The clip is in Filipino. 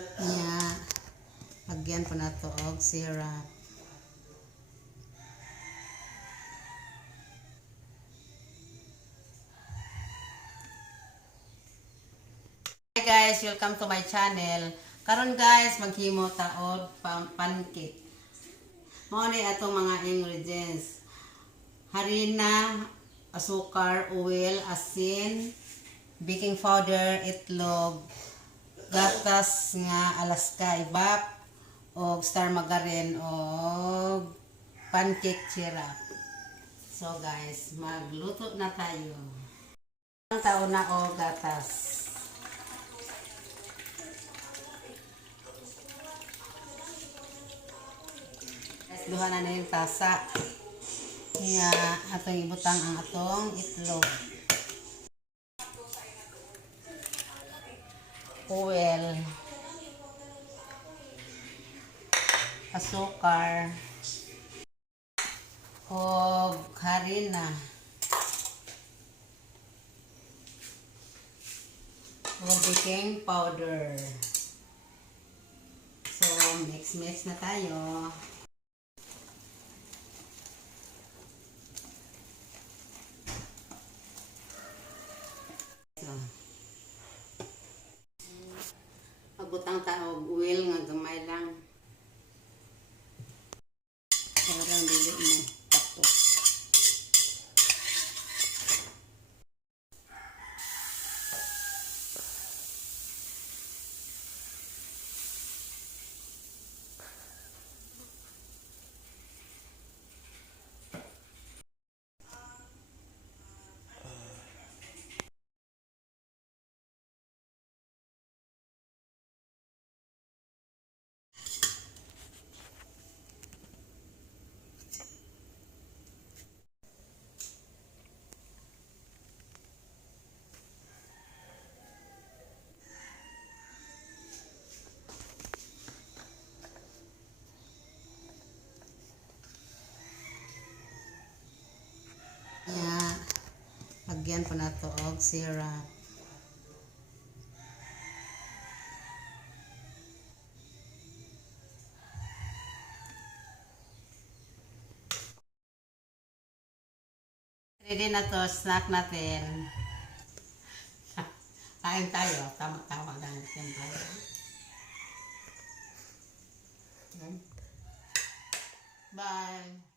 Nya, lagyan po na to og syrup. Hi guys, welcome to my channel. Karon guys, maghimo ta og pancake. Mao ni atong mga ingredients: harina, asukar, oil, asin, baking powder, itlog, gatas nga Alaska ibak, og star margarine og pancake syrup. So guys, magluto na tayo. Ang tao na og gatas. Duha na na yung tasa. Nga atong ibutang ang atong itlog. Oil. Asukar. O harina. O baking powder. So, mix na tayo. Magbutang taog oil nga gamay lang. Para dili mo tapos. Lagyan po na to og syrup. Ready na to, snack natin. Kain tayo, tama-tama lang yan tayo. Bye!